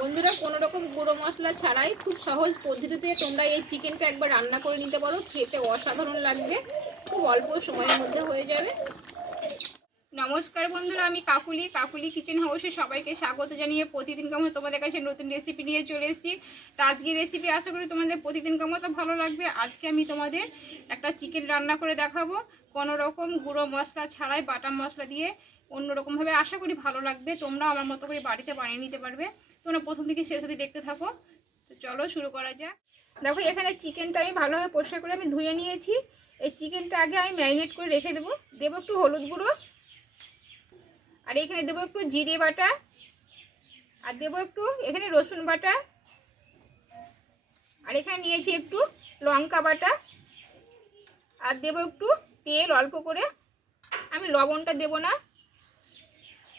বন্ধুরা, কোনো রকম গুঁড়ো মশলা ছাড়াই খুব সহজ পদ্ধতিতে তোমরা এই চিকেনটা একবার রান্না করে নিতে পারো। খেতে অসাধারণ লাগবে। খুব অল্প সময়ের মধ্যে হয়ে যাবে। নমস্কার বন্ধুরা, আমি কাকুলি। কাকুলি কিচেন হাউসে সবাইকে স্বাগত জানিয়ে প্রতিদিন কেমন তোমাদের কাছে নতুন রেসিপি নিয়ে চলে এসেছি। তো আজকে রেসিপি আশা করি তোমাদের প্রতিদিন কেমন তো ভালো লাগবে। আজকে আমি তোমাদের একটা চিকেন রান্না করে দেখাবো। কোনো রকম গুঁড়ো মশলা ছাড়াই বাটা মশলা দিয়ে অন্যরকমভাবে আশা করি ভালো লাগবে। তোমরা আমার মতো করে বাড়িতে বানিয়ে নিতে পারবে। তোমরা প্রথম থেকে শেষ অবধি দেখতে থাকো। তো চলো শুরু করা যাক। দেখো, এখানে চিকেনটা আমি ভালোভাবে পরিষ্কার করে আমি ধুয়ে নিয়েছি। এই চিকেনটা আগে আমি ম্যারিনেট করে রেখে দেবো। দেবো একটু হলুদ গুঁড়ো। আর এখানে দেবো একটু জিরে বাটা। আর দেবো একটু এখানে রসুন বাটা। আর এখানে নিয়েছি একটু লঙ্কা বাটা। আর দেবো একটু তেল অল্প করে। আমি লবণটা দেবো না।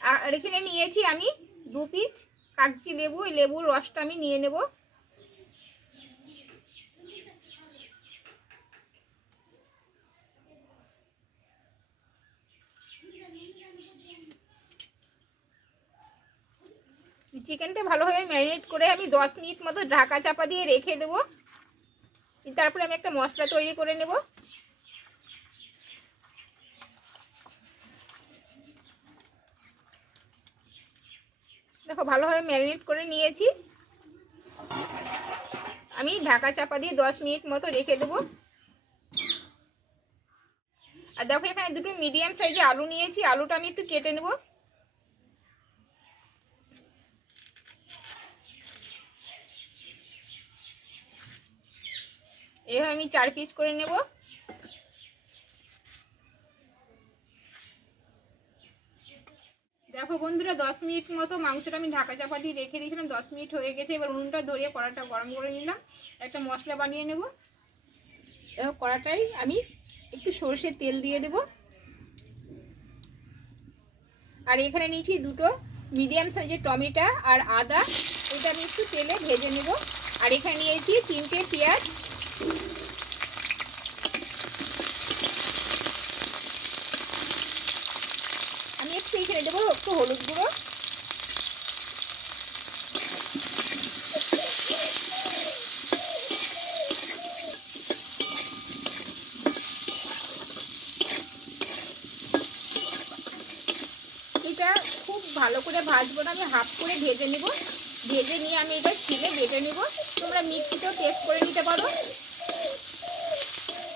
আর এখানে নিয়েছি আমি দু পিস কাগজি লেবু, এই লেবুর রসটা আমি নিয়ে নেব। চিকেনটা ভালোভাবে ম্যারিনেট করে আমি দশ মিনিট মতো ঢাকা চাপা দিয়ে রেখে দেবো। তারপরে আমি একটা মশলা তৈরি করে নেব। দেখো, ভালোভাবে ম্যারিনেট করে নিয়েছি। আমি ঢাকা চাপা দিয়ে দশ মিনিট মতো রেখে দেবো। আর দেখো, এখানে দুটো মিডিয়াম সাইজে আলু নিয়েছি। আলুটা আমি একটু কেটে নেব। এভাবে আমি চার পিস করে নেব। বন্ধুরা, দশ মিনিট মতো মাংসটা আমি ঢাকা চাপা দিয়ে রেখে দিয়েছিলাম, দশ মিনিট হয়ে গেছে। এবার উনুনটা ধরিয়ে কড়াটা গরম করে নিলাম। একটা মশলা বানিয়ে নেব। দেখো কড়াটাই আমি একটু সর্ষের তেল দিয়ে দেব। আর এখানে নিয়েছি দুটো মিডিয়াম সাইজের টমেটো আর আদা। এটা আমি একটু তেলে ভেজে নেব। আর এখানে নিয়েছি তিনটে পেঁয়াজ। একটু এখানে দেবো একটু হলুদ গুঁড়ো। এটা খুব ভালো করে ভাজবো না, আমি হাফ করে ভেজে নিব। ভেজে নিয়ে আমি এটা ছিলে বেটে নিব। তোমরা মিক্সিতেও টেস্ট করে নিতে পারো।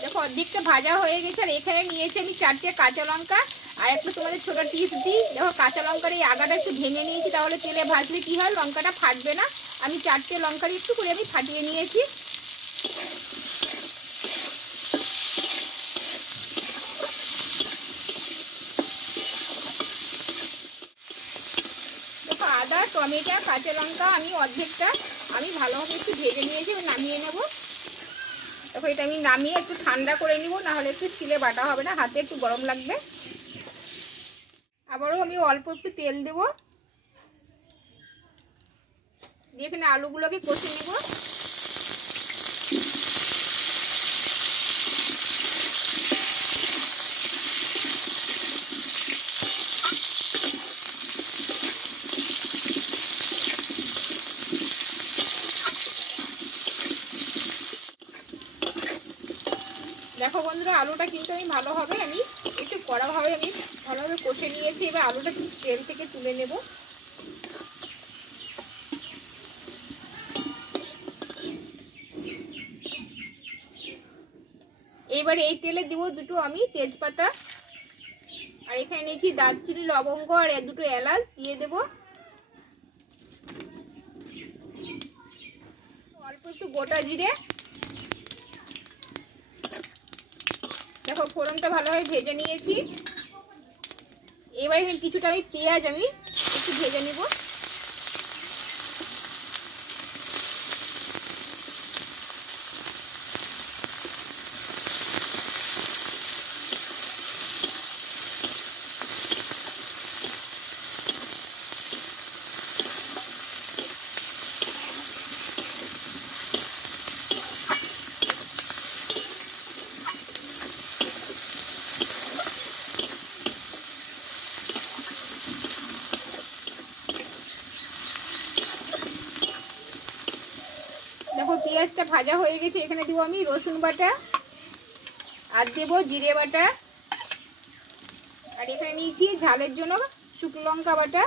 দেখো, অর্ধেকটা ভাজা হয়ে গেছে, আর এখানে নিয়েছি আমি চারটে কাঁচা লঙ্কা। আর একটু তোমাদের ছোটো টিপস দিই। দেখো, কাঁচা লঙ্কার এই আগাটা একটু ভেঙে নিয়েছি, তাহলে তেলে ভাজলে কী হয়? লঙ্কাটা ফাটবে না। আমি চারটে লঙ্কার একটু করে আমি ফাটিয়ে নিয়েছি। আদা, টমেটো, কাঁচা লঙ্কা আমি অর্ধেকটা আমি ভালোভাবে একটু ভেজে নিয়েছি নামিয়ে নেব। দেখো, এটা আমি নামিয়ে একটু ঠান্ডা করে নিব, নাহলে একটু ছিলে বাটা হবে না, হাতে একটু গরম লাগবে। আবারও আমি অল্প একটু তেল দেব। দিয়ে এখানে আলুগুলোকে কষে নেব। দেখো বন্ধুরা, আলুটা কিন্তু আমি ভালোভাবে আমি একটু কড়াভাবে আমি ভালোভাবে কষে নিয়েছি, এবার আলুটা তেল থেকে তুলে নেব। এবারে এই তেলে দিব দুটো আমি তেজপাতা। আর এখানে নিয়েছি দারচিনি, লবঙ্গ আর দুটো এলাচ দিয়ে দেব। অল্প একটু গোটা জিরে। দেখো ফোড়নটা ভালোভাবে ভেজে নিয়েছি। এবার কিছুটা আমি পেঁয়াজ আমি একটু ভেজে নেব। ভাজা হয়ে গেছে। এখানে দেবো আমি রসুন বাটা আর দেবো জিরে বাটা। আর এখানে নিয়েছি ঝালের জন্য শুকনো লঙ্কা বাটা।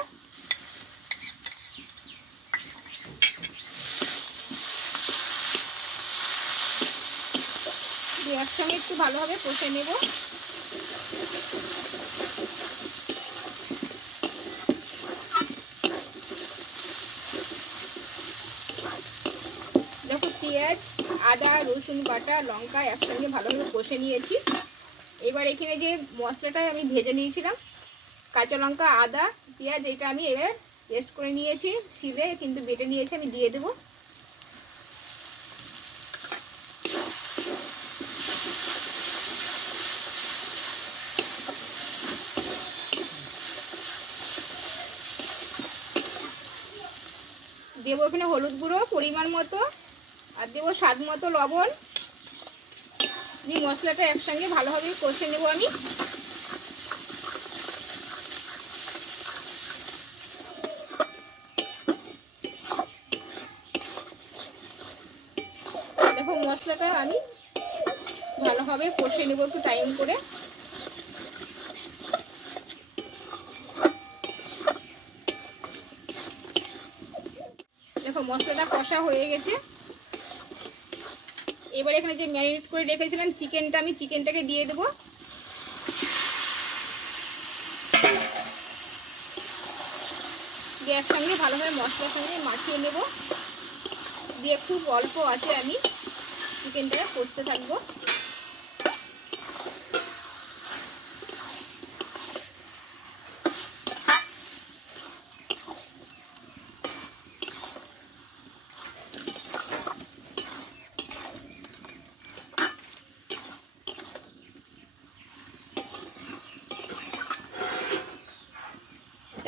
একসঙ্গে একটু ভালোভাবে কষে নেব দেখো পেঁয়াজ, আদা, রসুন বাটা, লঙ্কা একসঙ্গে ভালোভাবে কষে নিয়েছি। এবার এখানে যে মশলাটা আমি ভেজে নিয়েছিলাম, কাঁচা লঙ্কা, আদা, পেঁয়াজ, এটা আমি এবার পেস্ট করে নিয়েছি, শিলে কিন্তু বেটে নিয়েছি, আমি দিয়ে দেবো। দেবো এখানে হলুদ গুঁড়ো পরিমাণ মতো। আর দেবো স্বাদ মতো লবণ। দিয়ে মশলাটা একসঙ্গে ভালোভাবে কষে নেব আমি। দেখো মশলাটা আমি ভালোভাবে কষে নেব একটু টাইম করে। দেখো মশলাটা কষা হয়ে গেছে। এবার এখানে যে ম্যারিনেট করে রেখেছিলাম চিকেনটা আমি চিকেনটাকে দিয়ে দেবো। দিয়ে সঙ্গে ভালোভাবে মশলার সঙ্গে মাখিয়ে নেব। দিয়ে খুব অল্প আছে আমি চিকেনটাকে কষতে থাকব।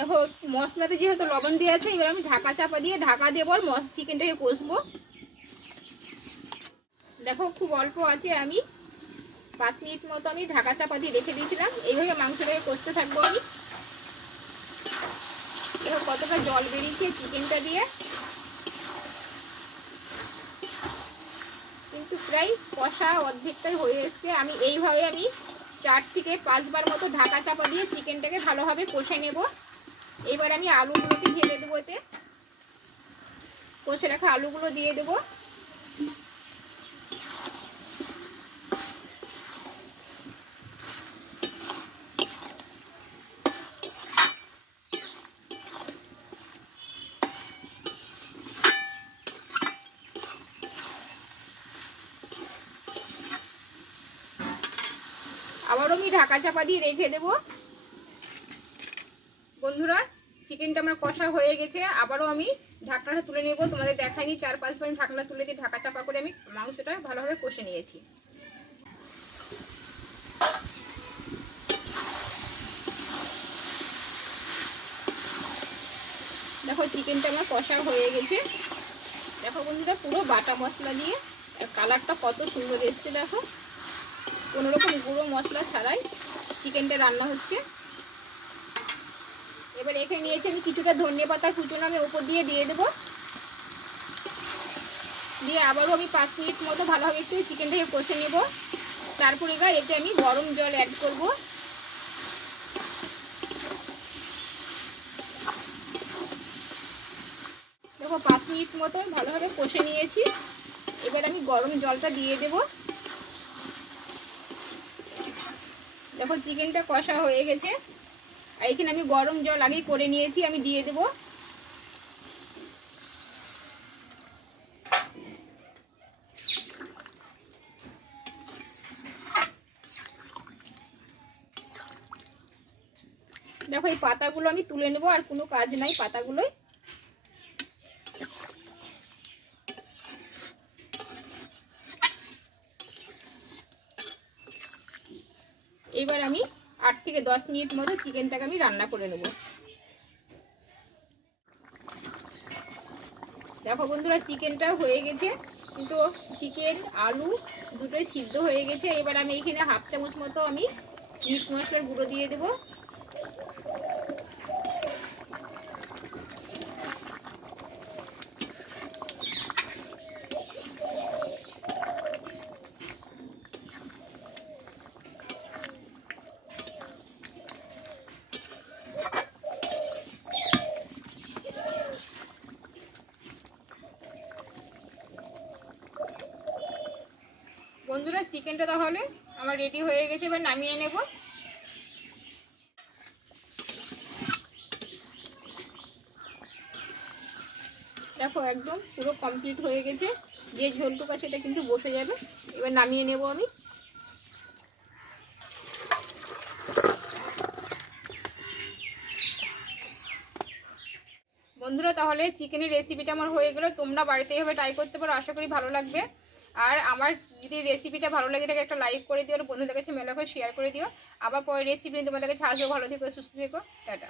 দেখো, মশলাতে যেহেতু লবণ দিয়ে আছে, এবার আমি ঢাকা চাপা দিয়ে, ঢাকা দিয়ে বল মশ, চিকেনটাকে কষবো। দেখো, খুব অল্প আছে, আমি পাঁচ মিনিট মতো আমি ঢাকা চাপা দিয়ে রেখে দিয়েছিলাম। এইভাবে মাংসটাকে কষতে থাকব আমি। দেখো, কতটা জল বেরিয়েছে চিকেনটা দিয়ে। কিন্তু প্রায় কষা অর্ধেকটাই হয়ে এসছে। আমি এইভাবে আমি চার থেকে পাঁচবার মতো ঢাকা চাপা দিয়ে চিকেনটাকে ভালোভাবে কষে নেব। এবার আমি আলুগুলোকে ঢেলে দেবো এতে। কষে রাখা আলুগুলো দিয়ে দেবো। আবারও আমি ঢাকা চাপা দিয়ে রেখে দেবো। বন্ধুরা চিকেনটা আমার কষা হয়ে গেছে। আবারও আমি ঢাকনাটা তুলে নেব। তোমাদের দেখাইনি চার পাঁচ বার ঢাকনা তুলে দিয়ে ঢাকা চাপা করে আমি মাংসটা ভালোভাবে কষে নিয়েছি। দেখো চিকেনটা আমার কষা হয়ে গেছে। দেখো বন্ধুরা, পুরো বাটা মশলা দিয়ে। কালারটা কত সুন্দর এসছে দেখো। কোনোরকম গুঁড়ো মশলা ছাড়াই চিকেনটা রান্না হচ্ছে। এবার এখানে নিয়েছি, আমি কিছুটা ধনে পাতা কুচুনো আমি ওপর দিয়ে দিয়ে দেবো। দিয়ে আবারও আমি পাঁচ মিনিট মতো ভালোভাবে একটু চিকেনটাকে কষে নেব। তারপরে গা এতে আমি গরম জল অ্যাড করব। দেখো, পাঁচ মিনিট মতো ভালোভাবে কষে নিয়েছি। এবার আমি গরম জলটা দিয়ে দেব। দেখো, চিকেনটা কষা হয়ে গেছে। এখানে আমি গরম জল আগেই করে নিয়েছি, আমি দিয়ে দেব। দেখো, এই পাতাগুলো আমি তুলে নেব, আর কোনো কাজ নাই পাতাগুলোই। এবার আমি আট থেকে দশ মিনিট মতো চিকেনটাকে আমি রান্না করে নেব। দেখো বন্ধুরা চিকেনটা হয়ে গেছে, কিন্তু চিকেন, আলু দুটোই সিদ্ধ হয়ে গেছে। এবার আমি এইখানে হাফ চামচ মতো আমি মিট মশলার গুঁড়ো দিয়ে দেবো। বন্ধুরা, চিকেনটা তাহলে আমার রেডি হয়ে গেছে, এবার নামিয়ে নেব। দেখো, একদম পুরো কমপ্লিট হয়ে গেছে। যে ঝোলটুকু আছে, এটা কিন্তু বসে যাবে। এবার নামিয়ে নেব আমি। বন্ধুরা, তাহলে চিকেনের রেসিপিটা আমার হয়ে গেলো। তোমরা বাড়িতে এভাবে ট্রাই করতে পারো, আশা করি ভালো লাগবে। আর আমার যদি রেসিপিটা ভালো লাগে থাকে একটা লাইক করে দিও আর বন্ধুদের কাছে মেলা করে শেয়ার করে দিও। আবার পরে রেসিপি তোমাদের কাছে আসব ভালো থেকো, সুস্থ থেকো। টাটা।